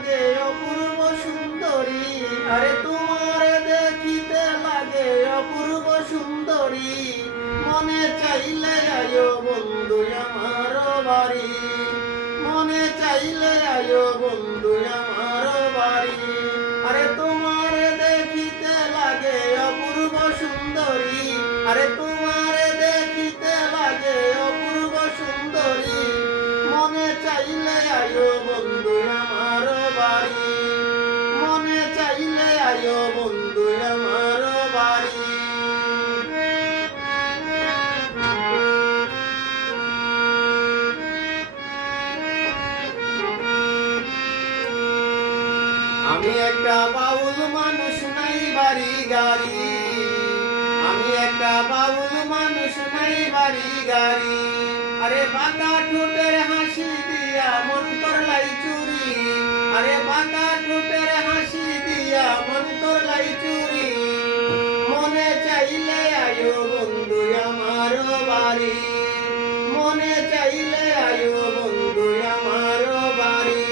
লাগে অপূর্ব সুন্দরী, আরে তোমার দেখিতে লাগে অপূর্ব সুন্দরী। মনে চাইলে আয়ো বন্ধু আমার বাড়ি, মনে চাইলে আয়ো বন্ধু আমার বাড়ি। আরে তোমার দেখিতে লাগে অপূর্ব সুন্দরী, আরে তোমার দেখিতে লাগে অপূর্ব সুন্দরী। মনে চাইলে আয়ো বন্ধু আমার বাড়ি, মনে চাইলে আয়ো বন্ধু আমার বাড়ি। আমি একটা বাউল মানুষ নাই বাড়ি গাড়ি, আমি একটা বাউল মানুষ নাই বাড়ি গাড়ি। আরে বাঁকা ঠোঁটের হাসি দিয়া মন করলাই চুরি, আরে বাঁকা ঠোঁটের হাসি দিয়া মন করলাই চুরি। মনে চাইলে আয়ো বন্ধু আমার বাড়ি, মনে চাইলে আয়ো বন্ধু আমার বাড়ি।